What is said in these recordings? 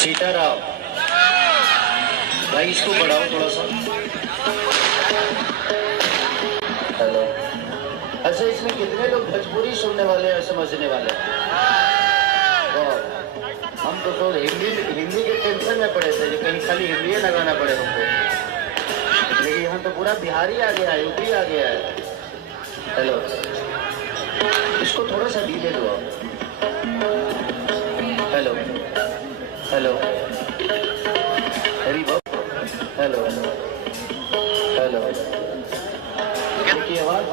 सीताराम भाई, इसको बढ़ाओ थोड़ा सा। हेलो। अच्छा, इसमें कितने लोग भोजपुरी सुनने वाले हैं, समझने वाले? हम तो हिंदी के टेंशन में पड़े थे, कहीं खाली हिंदी लगाना पड़े हमको, लेकिन यहाँ तो पूरा बिहारी आ गया है, यूपी आ गया है। हेलो, इसको थोड़ा सा धीरे दो। हेलो हेलो, हरी बाबू, हेलो हेलो। की आवाज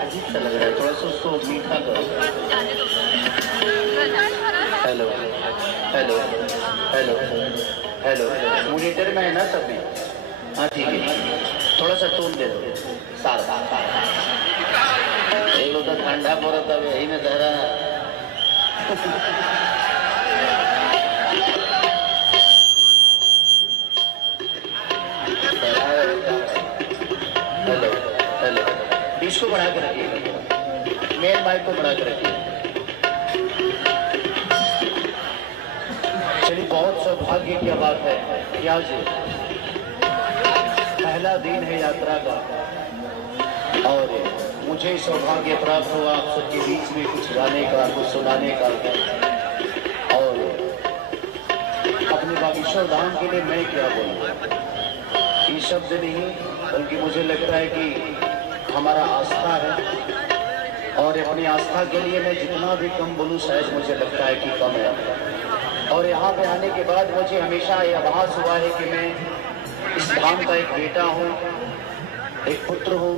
अजीब सा लग रहा है, थोड़ा सा उसको मीठा करो। Hello hello hello hello, monitor में है ना सब में? हाँ ठीक है, थोड़ा सा टोन दे दो। सारा ये लोग ठंडा पड़ता है, यही में कह रहा। हेलो हेलो, इसको बढ़ा के रखिए, मेन माइक को बढ़ा के रखिए। चलिए, बहुत सौभाग्य की बात है कि आज पहला दिन है यात्रा का, और मुझे सौभाग्य प्राप्त हुआ आप सबके बीच में कुछ गाने का, कुछ सुनाने का। और अपने बागेश्वर धाम के लिए मैं क्या बोलूं, ये शब्द नहीं, बल्कि मुझे लगता है कि हमारा आस्था है, और अपनी आस्था के लिए मैं जितना भी कम बोलूं, शायद मुझे लगता है कि कम है। और यहाँ पे आने के बाद मुझे हमेशा ये आभास हुआ है कि मैं इस धाम का एक बेटा हूँ, एक पुत्र हूँ,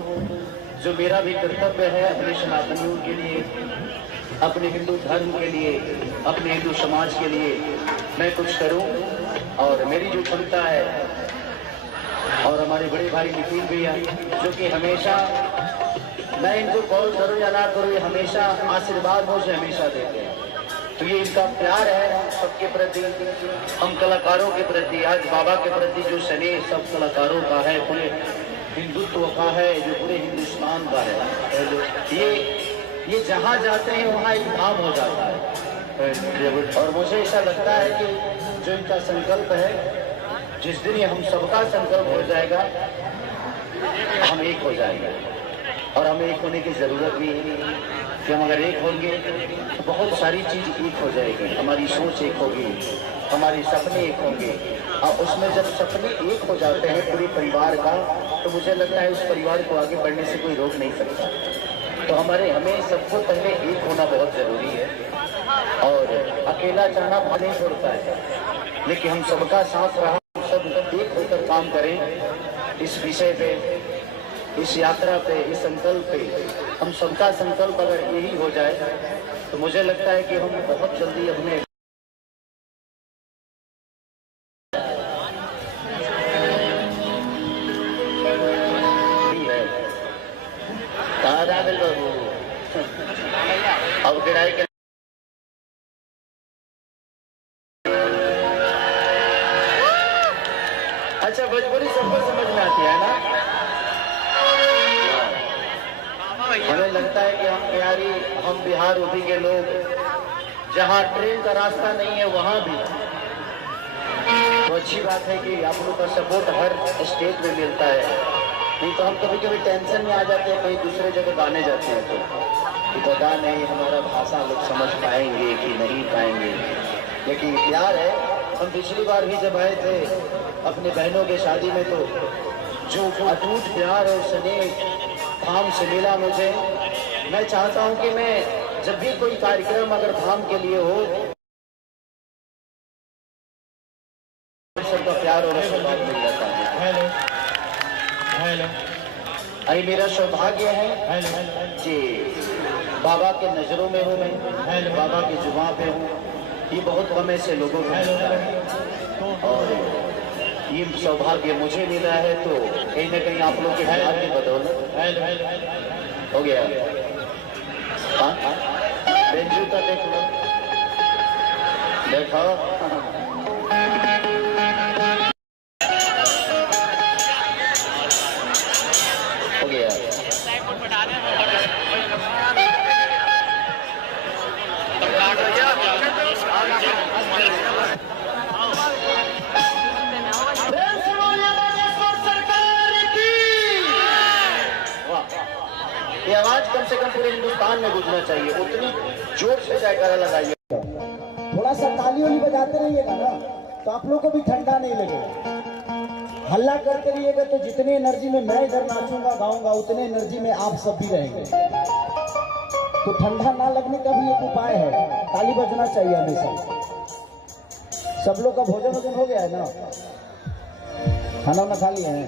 जो मेरा भी कर्तव्य है अपने सनातनियों के लिए, अपने हिंदू धर्म के लिए, अपने हिंदू समाज के लिए मैं कुछ करूँ। और मेरी जो क्षमता है, और हमारे बड़े भाई नितिन भैया, जो कि हमेशा, मैं इनको कॉल करूँ या ना करूँ, ये हमेशा आशीर्वाद मुझे हमेशा देते हैं। तो ये इनका प्यार है सबके प्रति, हम कलाकारों के प्रति, आज बाबा के प्रति जो स्नेह सब कलाकारों का है, पूरे हिंदुत्व का है, जो पूरे हिंदुस्तान का है। ये जहाँ जाते हैं वहाँ एक धाम हो जाता है। और मुझे ऐसा लगता है कि जो इनका संकल्प है, जिस दिन ये हम सबका संकल्प हो जाएगा, हम एक हो जाएंगे। और हमें एक होने की जरूरत भी है कि हम अगर एक होंगे तो बहुत सारी चीज एक हो जाएगी, हमारी सोच एक होगी, हमारे सपने एक होंगे। और उसमें जब सपने एक हो जाते हैं पूरे परिवार का, तो मुझे लगता है उस परिवार को आगे बढ़ने से कोई रोक नहीं सकता। तो हमें सबको पहले एक होना बहुत जरूरी है, और अकेला जाना नहीं छोड़ता है, लेकिन हम सबका साथ रहा, सब एक होकर काम करें इस विषय पे, इस यात्रा पे, इस संकल्प पे। हम सबका संकल्प अगर यही हो जाए तो मुझे लगता है कि हम बहुत जल्दी अपने अब गिराई के अच्छा, भोजपुरी सबको समझ में आती है ना? हमें लगता है कि हम बिहार यूपी के लोग, जहाँ ट्रेन का रास्ता नहीं है वहाँ भी, तो अच्छी बात है कि आप लोग का सपोर्ट हर स्टेट में मिलता है। नहीं तो हम कभी कभी टेंशन में आ जाते हैं, कहीं दूसरे जगह गाने जाते हैं तो पता नहीं हमारा भाषा लोग समझ पाएंगे कि नहीं पाएंगे, लेकिन प्यार है। हम पिछली बार भी जब आए थे अपने बहनों के शादी में, तो जो अटूट प्यार और स्नेह धाम से मिला मुझे। मैं चाहता हूं कि मैं जब भी कोई कार्यक्रम अगर धाम के लिए हो, सबका प्यार और आशीर्वाद मिल जाता है। हेलो हेलो, अरे मेरा सौभाग्य है जी, बाबा के नजरों में हूँ मैं, बाबा की जुबान पे हूँ। ये बहुत कम ऐसे लोगों को मिलता है, और ये सौभाग्य मुझे मिला है, तो कहीं ना कहीं आप लोग के प्यार की बदौलत हो गया। हाँ, जूता देख लो, देखो हो गया। कान में गुजरना चाहिए, उतनी जोर से जयकारा लगाइए। थोड़ा सा ताली वाली बजाते रहिएगा ना तो आप लोग को भी ठंडा नहीं लगेगा। हल्ला करते रहिएगा तो जितनी एनर्जी में मैं इधर नाचूंगा गाऊंगा उतने एनर्जी में आप सब भी रहेंगे। तो ठंडा ना लगने का भी एक उपाय है, ताली बजना चाहिए हमेशा। सब लोग का भोजन वोजन हो गया है ना, खाना वाना खा लिए हैं?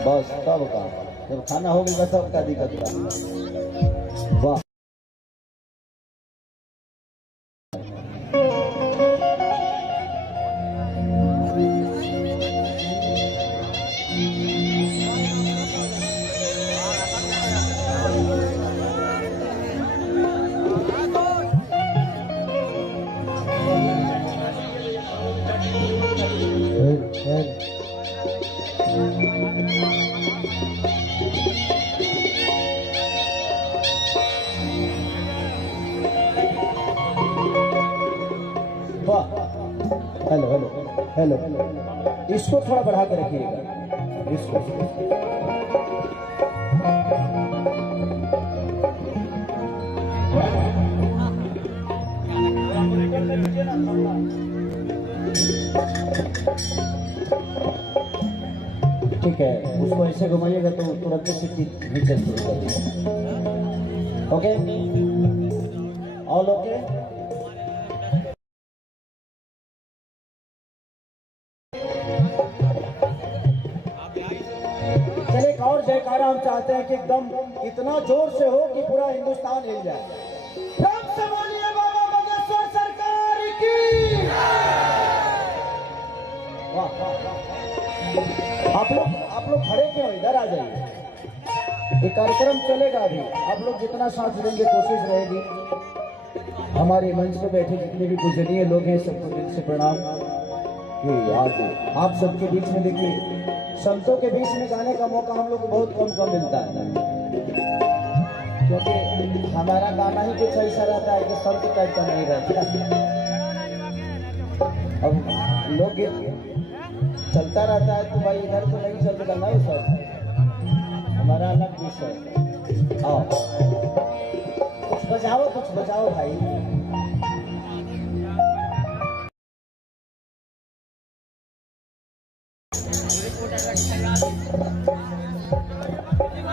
बस तब का जब खाना हो गया तब का दिक्कत का। वाह हेलो हेलो हेलो, इसको थोड़ा बढ़ा कर रखिएगा, इसको। ठीक है, उसको ऐसे घुमाइएगा तो तुरंत से नीचे शुरू कर दीजिए। Okay, all okay. चलिए एक और जयकारा हम चाहते हैं कि एकदम इतना जोर से हो कि पूरा हिंदुस्तान हिल जाए। प्रेम से बोलिए बाबा बागेश्वर सरकार की। वाह, आप लोग खड़े क्यों, इधर आ जाइए। ये कार्यक्रम चलेगा अभी, आप लोग जितना साथ देंगे कोशिश रहेगी। हमारे मंच पे बैठे जितने भी पूजनीय लोग हैं सबको दिल से प्रणाम। ये आज आप सबके बीच में देखिए, संतों के बीच में गाने का मौका हम लोग को बहुत कम मिलता है, क्योंकि हमारा गाना ही कुछ ऐसा रहता है कि संत टाइप का नहीं रहता। अब लोग चलता रहता है तो भाई इधर तो नहीं चलता ना, सब हमारा अलग विषय। आओ कुछ बजाओ भाई।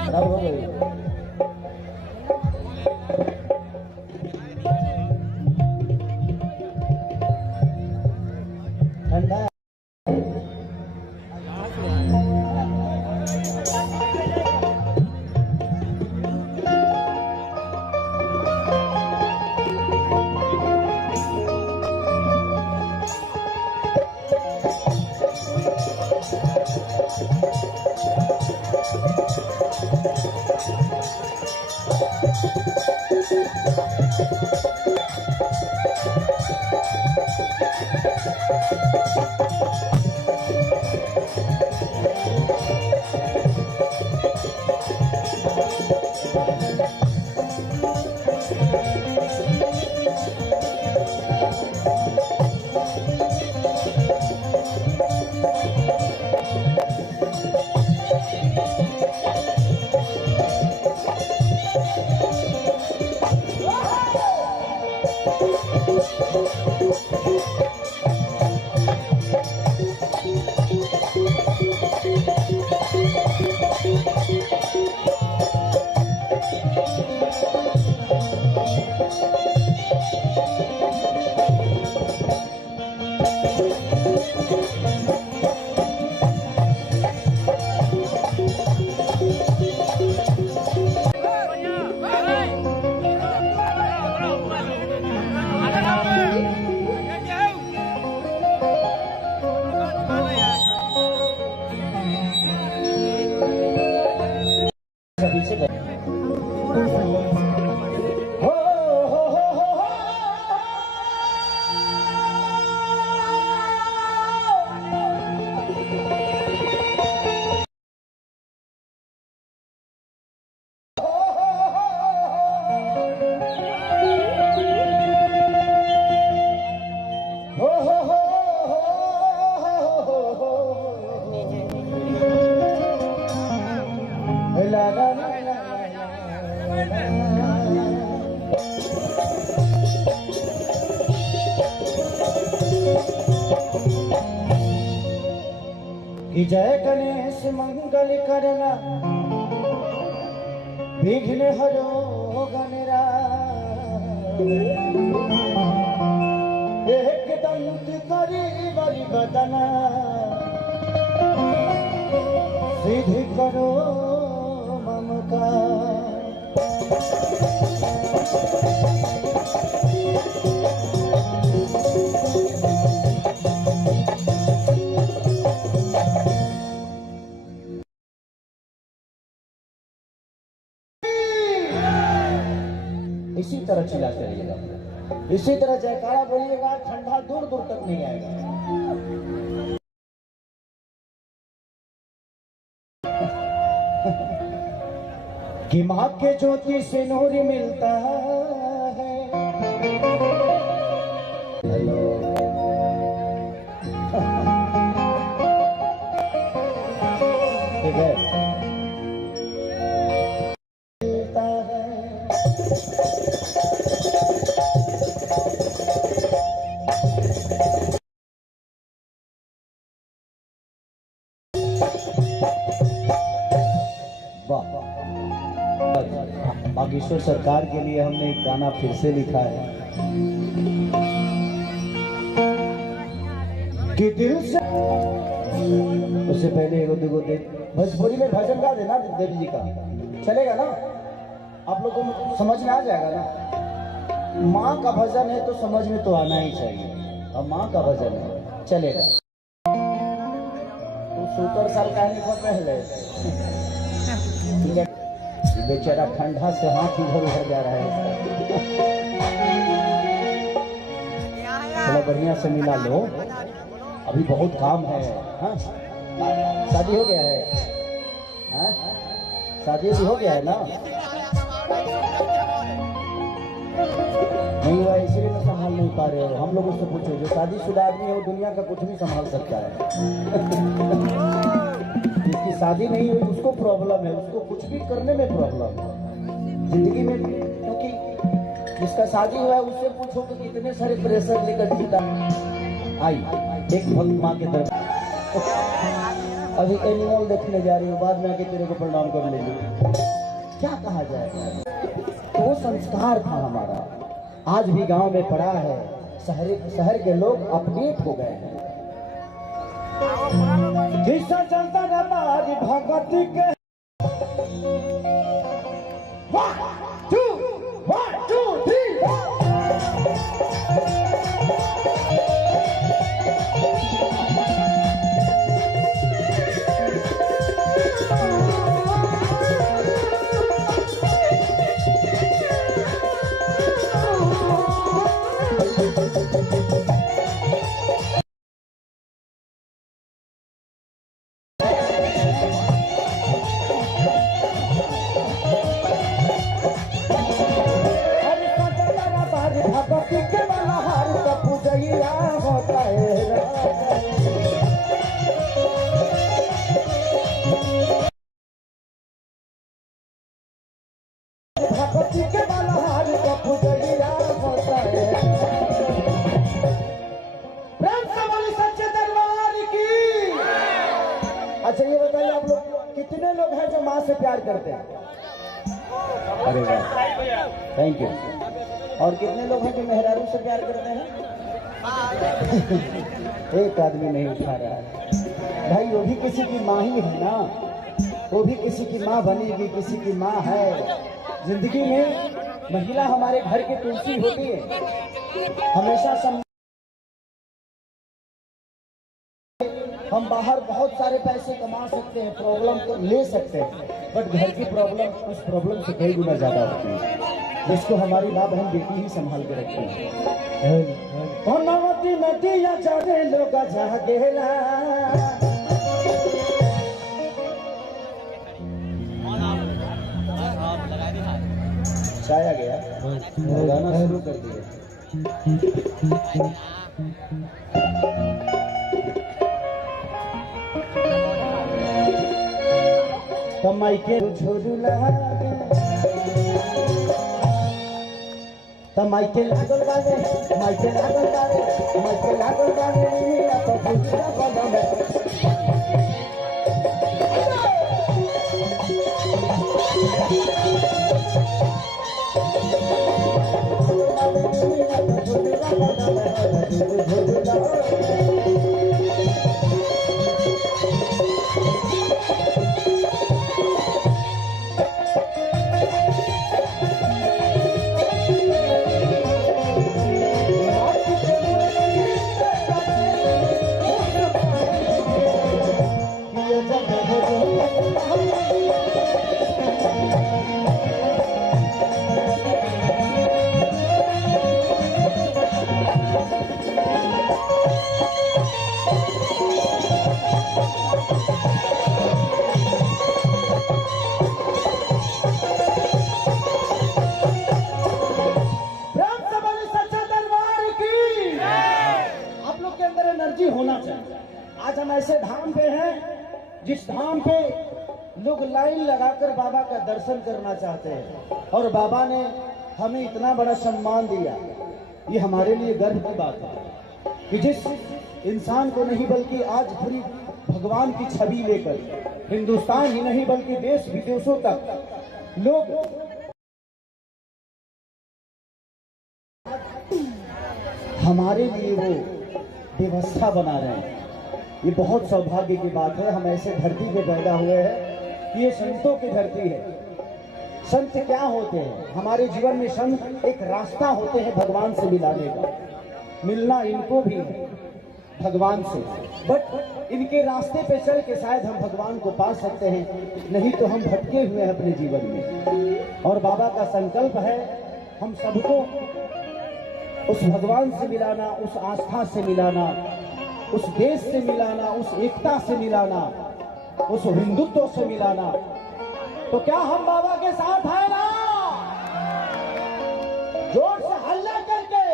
खराब हो गई ठंडा। कि जय गणेश मंगल करना विघ्न हरो गणराज एक दंत करी बलि बदना सिद्धि करो मम इसी तरह चिल्लाते रहिएगा, इसी तरह जयकारा बोलिएगा, ठंडा दूर दूर तक नहीं आएगा। कि माँ के ज्योति से नूर मिलता है। हेलो ठीक है, मिलता है। बागेश्वर सरकार के लिए हमने एक गाना फिर से लिखा है कि दिल से। उससे पहले एगो दुगो दे भोजपुरी में भजन गा देना देवी जी का, चलेगा ना? आप लोगों को समझ में आ जाएगा ना? माँ का भजन है तो समझ में तो आना ही चाहिए, और माँ का भजन है चलेगा। तो 70 साल का नहीं था पहले, बेचारा ठंडा से हाथ इधर उधर जा रहा है। थोड़ा बढ़िया से मिला लो, अभी बहुत काम है। हाँ? शादी हो गया है? हाँ? शादी भी हो गया है ना? नहीं हुआ इसलिए तो संभाल नहीं पा रहे हो। हम लोग उससे पूछो, जो शादीशुदा आदमी है वो दुनिया का कुछ भी संभाल सकता है। जिसकी शादी नहीं हुई उसको प्रॉब्लम है, उसको कुछ भी करने में प्रॉब्लम है जिंदगी में, क्योंकि जिसका शादी हुआ है उससे पूछो कि कितने सारे प्रेशर लेकर जीता। आई एक भक्त माँ के तरफ, अभी एनिमल देखने जा रही हूँ, बाद में आके तेरे को प्रणाम कर लेंगे, क्या कहा जाए? तो संस्कार था हमारा, आज भी गांव में पड़ा है। शहर के लोग अपडेट हो गए हैं। किस्सा चलता रहता आज भगवती के। 1 2 1 2 3 भगवती के बलहार का पूजैया होता है। भगवती के बलहार का पूजैया होता है। प्रेम से बोली सच्चे दरबार की। अच्छा ये बताइए, आप लोग कितने लोग हैं जो माँ से प्यार करते हैं? अरे वाह, थैंक यू। और कितने लोग हैं जो मेहरारू से प्यार करते हैं? एक आदमी नहीं उठा रहा है। भाई वो भी किसी की माँ ही है ना, वो भी किसी की माँ बनेगी, किसी की माँ है। जिंदगी में महिला हमारे घर की तुलसी होती है, हमेशा हम बाहर बहुत सारे पैसे कमा सकते हैं, प्रॉब्लम को ले सकते हैं, बट घर की प्रॉब्लम उस प्रॉब्लम से कई गुना ज्यादा होती है, जिसको हमारी माँ बहन बेटी ही संभाल के रखती है। नवती नदिया जाने लोग जागेला, छाया गया, गाना शुरू कर दिया। तमाइके झोरुला तमाइके लागल बागे, माइके लागल बागे, माइके लागल बागे। होना चाहिए। आज हम ऐसे धाम पे हैं जिस धाम पे लोग लाइन लगाकर बाबा का दर्शन करना चाहते हैं और बाबा ने हमें इतना बड़ा सम्मान दिया। ये हमारे लिए गर्व की बात है कि जिस इंसान को नहीं बल्कि आज पूरी भगवान की छवि लेकर हिंदुस्तान ही नहीं बल्कि देश विदेशों तक लोग हमारे लिए वो व्यवस्था बना रहे हैं। ये बहुत सौभाग्य की बात है। हम ऐसे धरती पे पैदा हुए हैं कि ये संतों की धरती है। संत क्या होते हैं? हमारे जीवन में संत एक रास्ता होते हैं भगवान से मिलाने का। मिलना इनको भी है भगवान से, बट इनके रास्ते पे चल के शायद हम भगवान को पा सकते हैं, नहीं तो हम भटके हुए हैं अपने जीवन में। और बाबा का संकल्प है हम सबको उस भगवान से मिलाना, उस आस्था से मिलाना, उस देश से मिलाना, उस एकता से मिलाना, उस हिंदुत्व से मिलाना। तो क्या हम बाबा के साथ हैं ना? जोर से हल्ला करके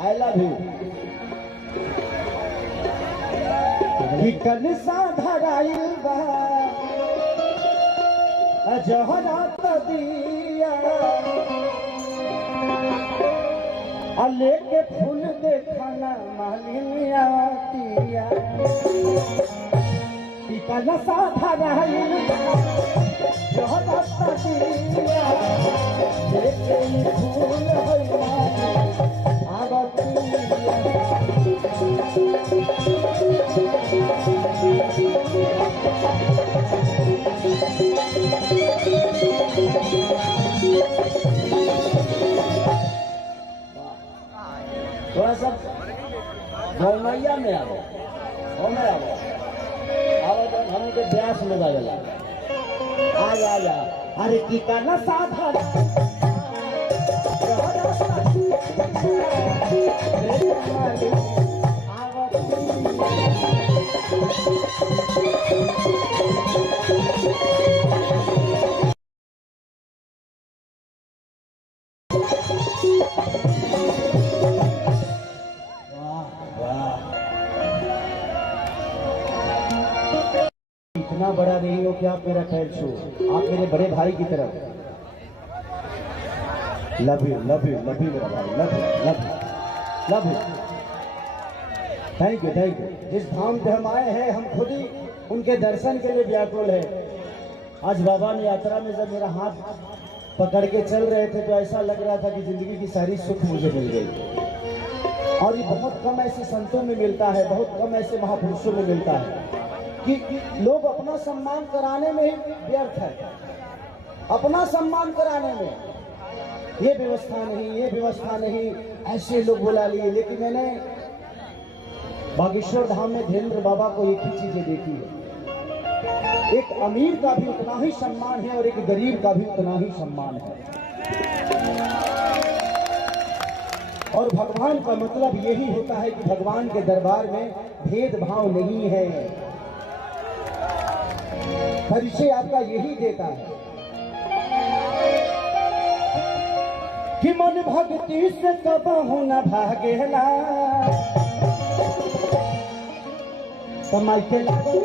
आई लव यू। कल साधराइल बा जहरात दिया लेके फूल देखना मालिया दिया। कल साधराइल जहरात दिया लेके फूल थोड़ा सा गौनैया में आओ, हम के ब्यास में जाएगा। आ जा अरे की करना साधा इतना बड़ा नहीं हो कि आप मेरा पैर छू। आप मेरे बड़े भाई की तरफ। लव यू मेरा भाई, लव यू। Thank you. जिस धाम पे हम आए हैं हम खुद ही उनके दर्शन के लिए व्याकुल है। आज बाबा ने यात्रा में जब मेरा हाथ पकड़ के चल रहे थे तो ऐसा लग रहा था कि जिंदगी की सारी सुख मुझे मिल गई। और ये बहुत कम ऐसे संतों में मिलता है, बहुत कम ऐसे महापुरुषों में मिलता है कि लोग अपना सम्मान कराने में ही व्यर्थ है। अपना सम्मान कराने में ये व्यवस्था नहीं ऐसे लोग बुला लिए। लेकिन मैंने बागेश्वर धाम में धीरेन्द्र बाबा को एक ही चीजें देखी है। एक अमीर का भी उतना ही सम्मान है और एक गरीब का भी उतना ही सम्मान है। और भगवान का मतलब यही होता है कि भगवान के दरबार में भेदभाव नहीं है। परिचय आपका यही देता है कि मन भक्ति से कबहू न भागेला। माइके लागल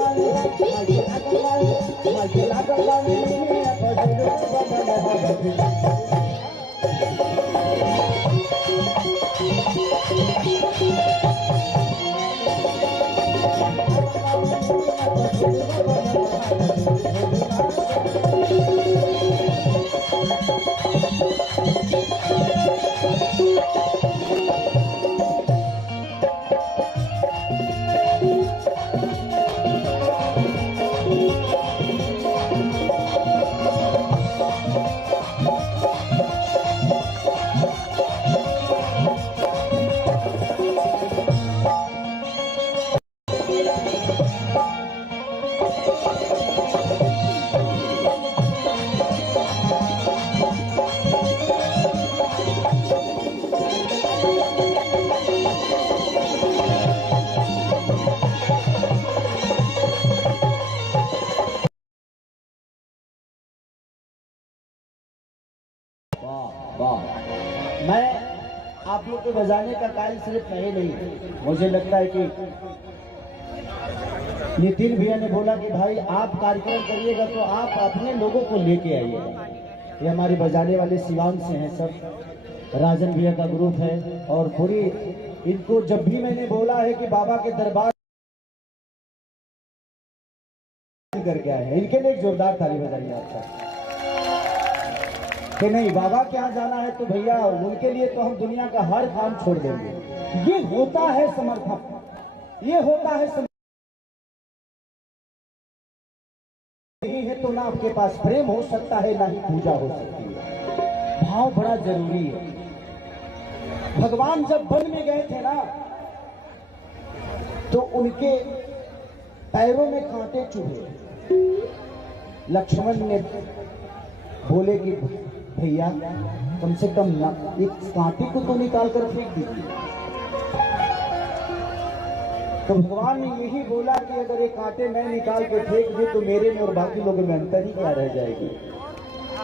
आप लोग के बजाने का कायल सिर्फ मैं ही नहीं, मुझे लगता है कि नितिन भैया ने बोला कि भाई आप कार्यक्रम करिएगा तो आप अपने लोगों को लेके आइएगा। ये हमारे बजाने वाले सिवान से हैं सब, राजन भैया का ग्रुप है और पूरी इनको जब भी मैंने बोला है कि बाबा के दरबार करके आए हैं, इनके लिए एक जोरदार ताली बजाइए आपका कि नहीं बाबा के यहाँ जाना है तो भैया उनके लिए तो हम दुनिया का हर काम छोड़ देंगे। ये होता है समर्पण, ये होता है नहीं है तो ना आपके पास प्रेम हो सकता है ना ही पूजा हो सकती है। भाव बड़ा जरूरी है। भगवान जब वन में गए थे ना तो उनके पैरों में कांटे चुभे। लक्ष्मण ने बोले कि भैया कम से कम ना एक कांटे को तो निकाल कर फेंक दीजिए। तो भगवान ने यही बोला कि अगर ये कांटे मैं निकाल के फेंक दूं तो मेरे में और बाकी लोगों में अंतर ही क्या रह जाएगी।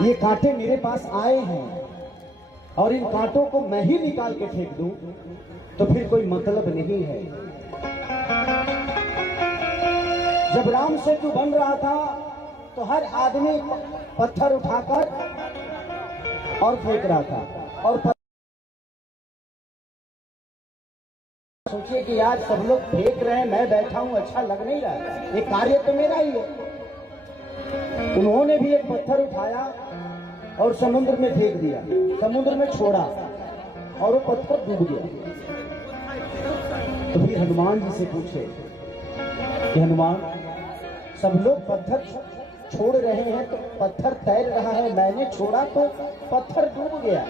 ये कांटे मेरे पास आए हैं और इन कांटों को मैं ही निकाल के फेंक दूं तो फिर कोई मतलब नहीं है। जब राम सेतु बन रहा था तो हर आदमी पत्थर उठाकर और फेंक रहा था और सोचिए कि आज सब लोग फेंक रहे हैं, मैं बैठा हूं, अच्छा लग नहीं रहा है, ये कार्य तो मेरा ही है। उन्होंने भी एक पत्थर उठाया और समुद्र में फेंक दिया, समुद्र में छोड़ा और वो पत्थर डूब गया। तो फिर हनुमान जी से पूछे कि हनुमान सब लोग पत्थर छोड़ रहे हैं तो पत्थर तैर रहा है, मैंने छोड़ा तो पत्थर डूब गया।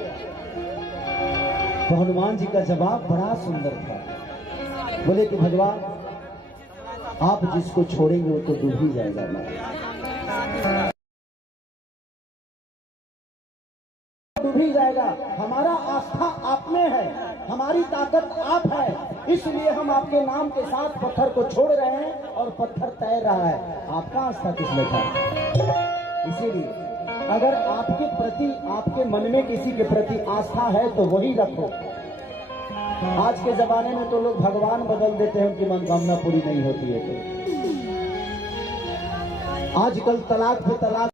तो हनुमान जी का जवाब बड़ा सुंदर था। बोले कि भगवान आप जिसको छोड़ेंगे वो तो डूब ही जाएगा ना, डूब ही जाएगा। हमारा आस्था आप में है, हमारी ताकत आप है, इसलिए हम आपके नाम के साथ पत्थर को छोड़ रहे हैं और पत्थर तैर रहा है। आपका आस्था किसमें था? इसीलिए अगर आपके प्रति, आपके मन में किसी के प्रति आस्था है तो वही रखो। आज के जमाने में तो लोग भगवान बदल देते हैं, उनकी मनोकामना पूरी नहीं होती है तो आजकल तलाक पे तलाक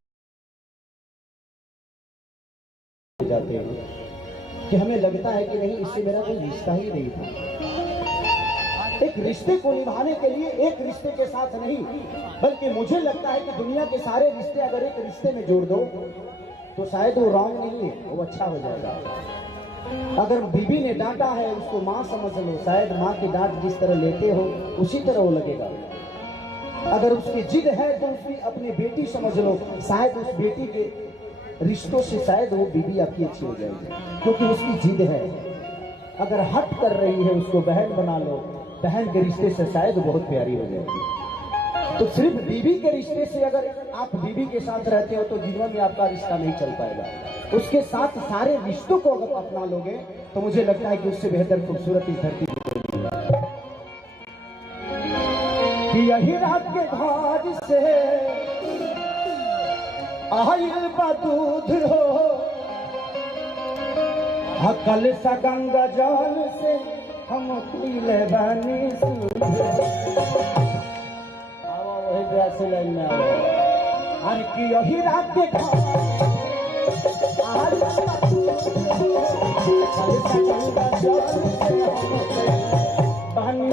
जाते हैं कि हमें लगता है कि नहीं इससे मेरा कोई रिश्ता ही नहीं था। एक रिश्ते को निभाने के लिए एक रिश्ते के साथ नहीं, बल्कि मुझे लगता है कि दुनिया के सारे रिश्ते अगर एक रिश्ते में जोड़ दो तो शायद वो रॉन्ग नहीं है, वो अच्छा हो जाएगा। अगर बीबी ने डांटा है उसको माँ समझ लो, शायद माँ की डांट जिस तरह लेते हो उसी तरह वो लगेगा। अगर उसकी जिद है तो उसकी अपनी बेटी समझ लो, शायद उस बेटी के रिश्तों से शायद वो बीबी आपकी अच्छी हो जाएगी, क्योंकि उसकी जिद है। अगर हट कर रही है उसको बहन बना लो, बहन के रिश्ते से शायद बहुत प्यारी हो जाएगी। तो सिर्फ बीवी के रिश्ते से अगर आप बीवी के साथ रहते हो तो जीवन में आपका रिश्ता नहीं चल पाएगा। उसके साथ सारे रिश्तों को अगर अपना लोगे तो मुझे लगता है कि उससे बेहतर खूबसूरत इस धरती कि यही रात के धार से आयल बा दूध हो, कल सा गंगा जल से हम पीले बानी सूझ। वही लाइन में अरे कि यही रात के पानी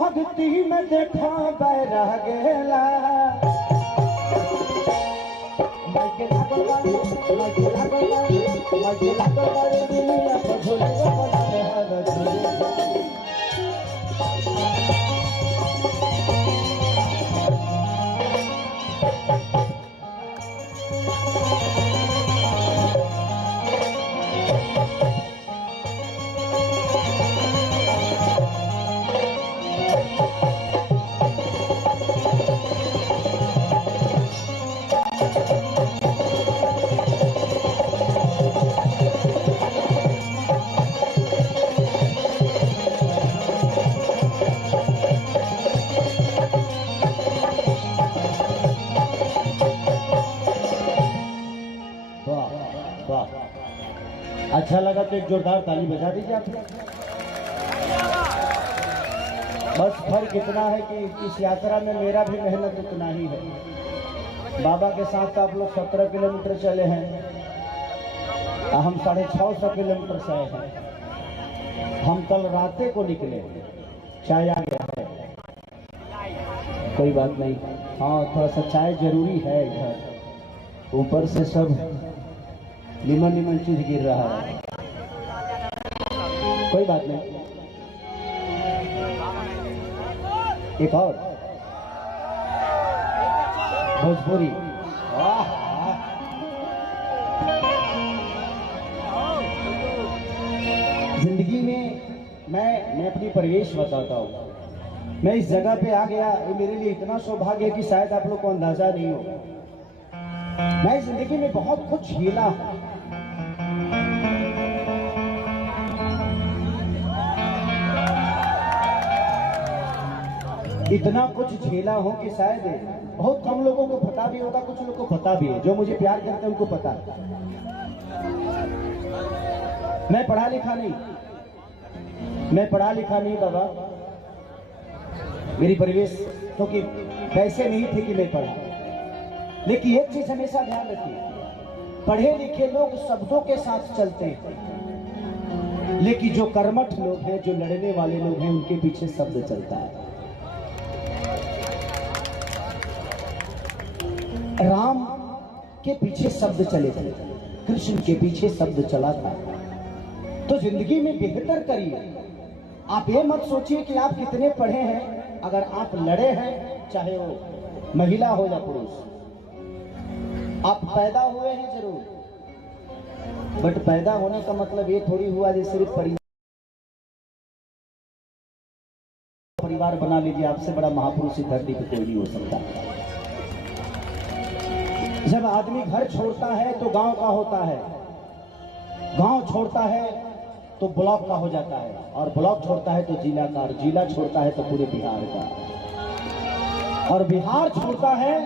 भक्ति में देखा बैरह गेला अच्छा लगा तो एक जोरदार ताली बजा दीजिए आप। बस फर्क इतना है कि इस यात्रा में मेरा भी मेहनत उतना ही है। बाबा के साथ आप लोग 17 किलोमीटर चले हैं, हम 650 किलोमीटर से आए हैं। हम कल राते को निकले, चाय आ गया है, कोई बात नहीं। हाँ, थोड़ा सा चाय जरूरी है इधर, ऊपर से सब निमन निमन चीज गिर रहा है, कोई बात नहीं। एक और भोजपुरी, वाह वाह। जिंदगी में मैं अपनी परिवेश बताता हूँ। मैं इस जगह पे आ गया, ये मेरे लिए इतना सौभाग्य है कि शायद आप लोग को अंदाजा नहीं हो। मैं जिंदगी में बहुत कुछ झेला हूं, इतना कुछ झेला हूं कि शायद बहुत कम लोगों को पता भी होगा, कुछ लोगों को पता भी है। जो मुझे प्यार करते हैं उनको पता है। मैं पढ़ा लिखा नहीं बाबा। मेरी परिवेश क्योंकि पैसे नहीं थे कि मैं पढ़ा, लेकिन एक चीज हमेशा ध्यान रखिए, पढ़े लिखे लोग शब्दों के साथ चलते हैं, लेकिन जो कर्मठ लोग हैं, जो लड़ने वाले लोग हैं, उनके पीछे शब्द चलता है। राम के पीछे शब्द चले थे, कृष्ण के पीछे शब्द चला था। तो जिंदगी में बेहतर करिए। आप ये मत सोचिए कि आप कितने पढ़े हैं। अगर आप लड़े हैं, चाहे वो महिला हो या पुरुष, आप पैदा हुए हैं जरूर, बट पैदा होने का मतलब ये थोड़ी हुआ कि सिर्फ परिवार बना लीजिए। आपसे बड़ा महापुरुष इस धरती पे कोई नहीं हो सकता। जब आदमी घर छोड़ता है तो गांव का होता है, गांव छोड़ता है तो ब्लॉक का हो जाता है, और ब्लॉक छोड़ता है तो जिला का, और जिला छोड़ता है तो पूरे बिहार का, और बिहार छोड़ता है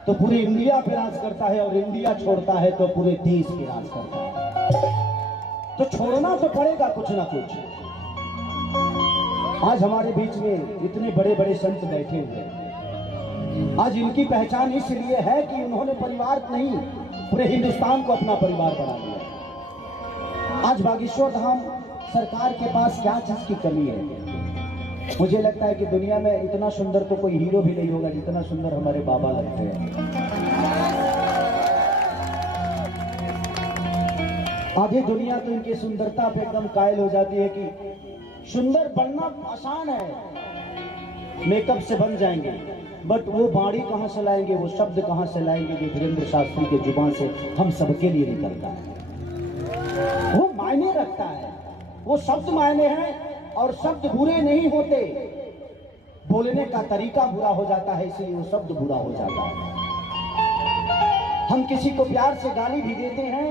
तो पूरे इंडिया पे राज करता है, और इंडिया छोड़ता है तो पूरे देश पे राज करता है। तो छोड़ना तो पड़ेगा कुछ ना कुछ। आज हमारे बीच में इतने बड़े बड़े संत बैठे हुए हैं। आज इनकी पहचान इसलिए है कि उन्होंने परिवार नहीं, पूरे हिंदुस्तान को अपना परिवार बना लिया। आज बागेश्वर धाम सरकार के पास क्या चीज की कमी है? मुझे लगता है कि दुनिया में इतना सुंदर तो कोई हीरो भी नहीं होगा जितना सुंदर हमारे बाबा लगते हैं। आधी दुनिया तो इनकी सुंदरता पे एकदम कायल हो जाती है कि सुंदर बनना आसान है, मेकअप से बन जाएंगे, बट वो बाणी कहां से लाएंगे, वो शब्द कहां से लाएंगे जो धीरेन्द्र शास्त्री के जुबान से हम सबके लिए निकलता है। वो मायने रखता है, वो शब्द मायने हैं, और शब्द बुरे नहीं होते, बोलने का तरीका बुरा हो जाता है, इसलिए वो शब्द बुरा हो जाता है। हम किसी को प्यार से गाली भी देते हैं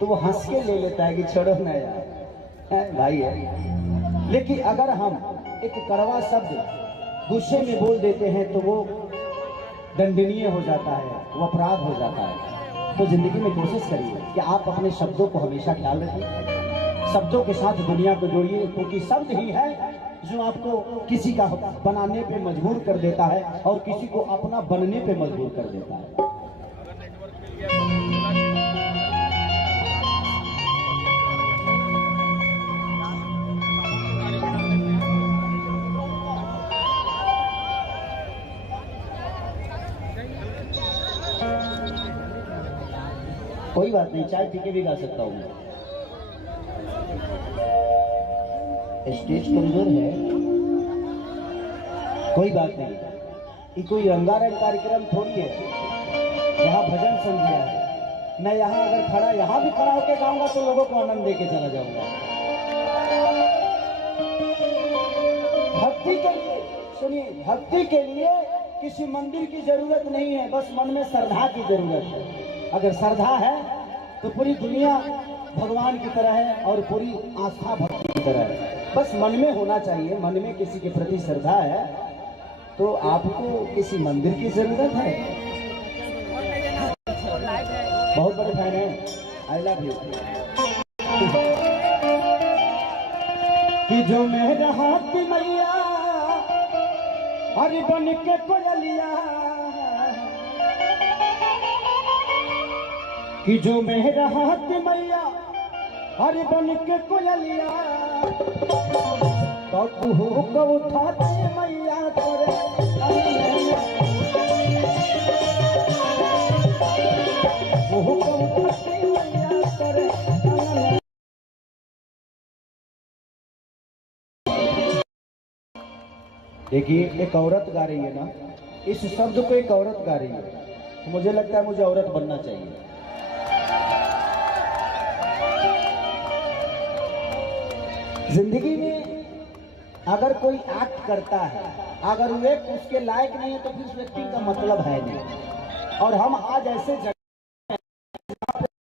तो वो हंस के ले लेता है कि छोड़ो ना यार, भाई है। लेकिन अगर हम एक कड़वा शब्द गुस्से में बोल देते हैं तो वो दंडनीय हो जाता है, वो अपराध हो जाता है। तो जिंदगी में कोशिश करिए कि आप अपने शब्दों को हमेशा ख्याल रखिए, शब्दों के साथ दुनिया को जोड़िए, क्योंकि शब्द ही है जो आपको किसी का बनाने पे मजबूर कर देता है और किसी को अपना बनने पे मजबूर कर देता है। कोई बात नहीं, चाय पी के भी गा सकता हूँ। स्टेज कमजोर है, कोई बात नहीं। ये कोई रंगारंग कार्यक्रम थोड़ी है, यहाँ भजन संध्या है। मैं यहाँ अगर खड़ा यहाँ भी खड़ा होकर गाऊंगा तो लोगों को आनंद देके चला जाऊंगा। भक्ति के लिए सुनिए, भक्ति के लिए किसी मंदिर की जरूरत नहीं है, बस मन में श्रद्धा की जरूरत है। अगर श्रद्धा है तो पूरी दुनिया भगवान की तरह है और पूरी आस्था भक्ति की तरह है। बस मन में होना चाहिए, मन में किसी के प्रति श्रद्धा है तो आपको किसी मंदिर की जरूरत है। बहुत बड़े फैन है, आई लव यू। कि जो मेरा हाथ मैया हरि बन के कोयलिया, कि जो मेरा हाथ मैया हरि बन के कोयलिया, तो तू को उठाते मैया तोरे देखिए, एक औरत गा रही है ना, इस शब्द को एक औरत गा रही है, तो मुझे लगता है मुझे औरत बनना चाहिए। जिंदगी में अगर कोई एक्ट करता है, अगर वे उसके लायक नहीं है तो फिर उस व्यक्ति का मतलब है नहीं। और हम आज ऐसे जगह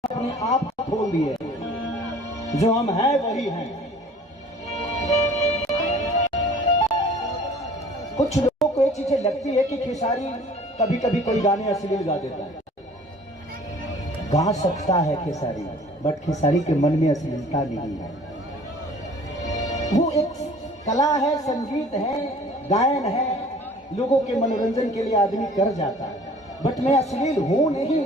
अपने आप खोल दिए, जो हम हैं वही हैं। कुछ लोगों को एक चीजें लगती है कि खेसारी कभी कभी कोई गाने अश्लील गा देता है। गा सकता है खेसारी, बट खेसारी के मन में अश्लीलता नहीं है। वो एक कला है, संगीत है, गायन है, लोगों के मनोरंजन के लिए आदमी कर जाता है, बट मैं अश्लील हूं नहीं।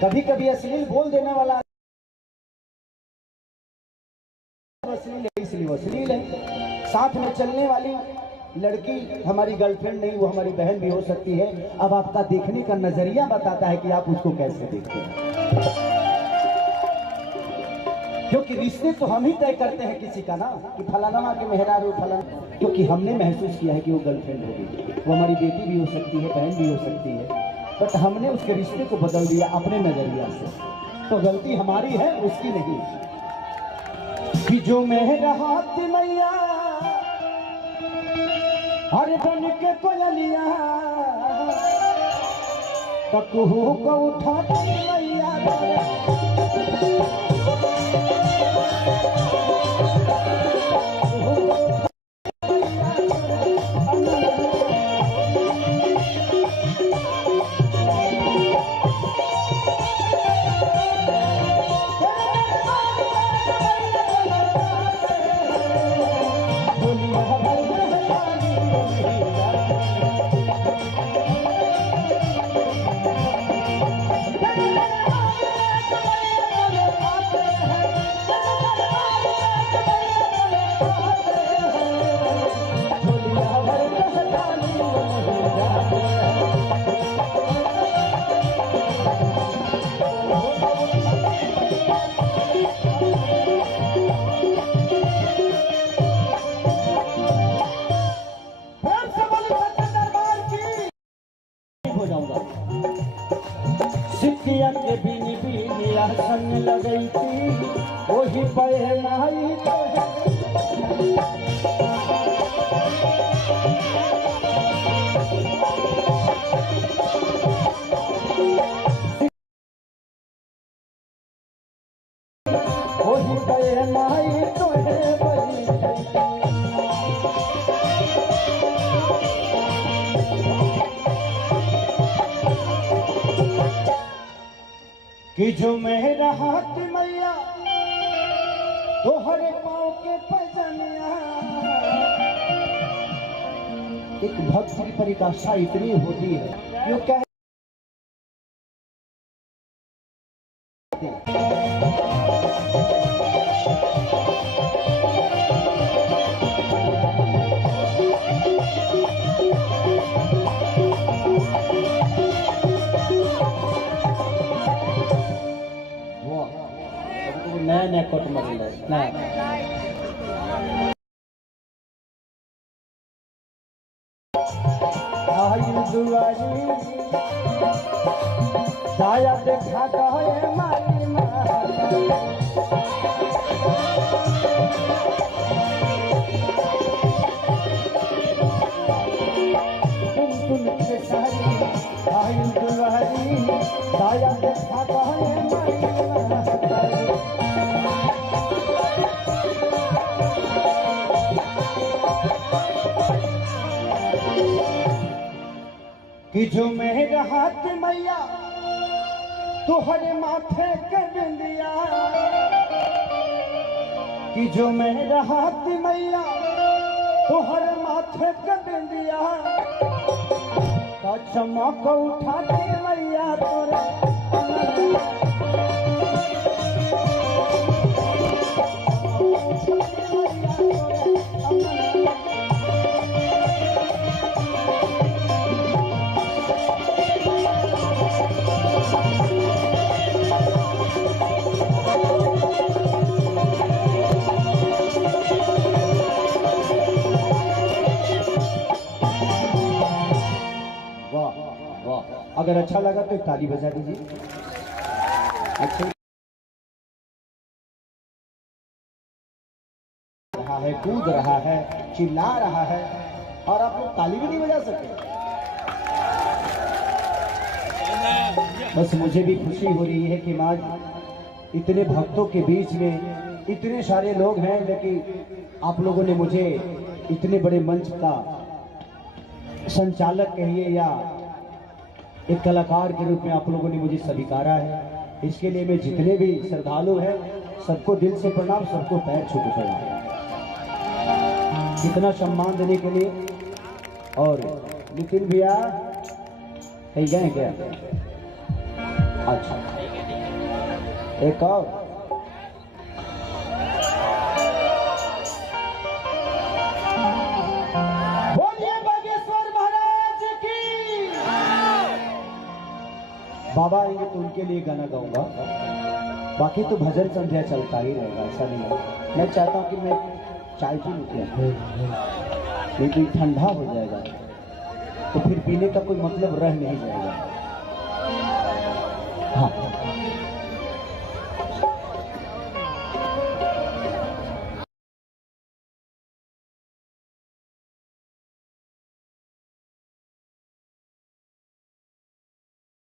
कभी कभी अश्लील बोल देने वाला अश्लील है, इसलिए वो अश्लील है। साथ में चलने वाली लड़की हमारी गर्लफ्रेंड नहीं, वो हमारी बहन भी हो सकती है। अब आपका देखने का नजरिया बताता है कि आप उसको कैसे देखते हैं, क्योंकि रिश्ते तो हम ही तय करते हैं किसी का ना, कि फलाना के मेहरारू फलाना, क्योंकि हमने महसूस किया है कि वो गर्लफ्रेंड होगी, वो हमारी बेटी भी हो सकती है, बहन भी हो सकती है, बट हमने उसके रिश्ते को बदल दिया अपने नजरिया से, तो गलती हमारी है, उसकी नहीं। कि जो मेरा हाथ मैया हर बन के कोयलिया, ककहू को उठाती मैया सिटिया के बीनी बीनी आसन लगई थी, वही पहनाई तो वही पहनाई तो है बड़ी। कि जो मेरा हाथ मैया तोहरे पाँव के पजनिया, एक भक्त की परिभाषा इतनी होती है, जो क्या नया नया कोट मरल है। आयु दुआरी दाया देखा कहे मारी तुम के सारी आयु दुआरी दाया देखा कहे मारी कि जो मेरा हाथ मैया तुहरे माथे कर दिया, कि जो मेरा हाथ मैया तुहरे माथे कर दिया, तो चमक उठा के मैया तोरे अगर अच्छा लगा तो ताली बजा दीजिए। अच्छा रहा है, कूद रहा है, चिल्ला रहा है और आप लोग ताली भी नहीं बजा सकते। बस मुझे भी खुशी हो रही है कि आज इतने भक्तों के बीच में इतने सारे लोग हैं, लेकिन आप लोगों ने मुझे इतने बड़े मंच का संचालक कहिए या एक कलाकार के रूप में आप लोगों ने मुझे स्वीकारा है। इसके लिए मैं जितने भी श्रद्धालु हैं सबको दिल से प्रणाम, सबको पैर छू के प्रणाम। इतना सम्मान देने के लिए। और नितिन भैया कहीं गए क्या? अच्छा एक और बाबा आएंगे तो उनके लिए गाना गाऊंगा, बाकी तो भजन संध्या चलता ही रहेगा। ऐसा नहीं है, मैं चाहता हूँ कि मैं चाय पी लूँ, नहीं तो ठंडा हो जाएगा तो फिर पीने का कोई मतलब रह नहीं जाएगा। हाँ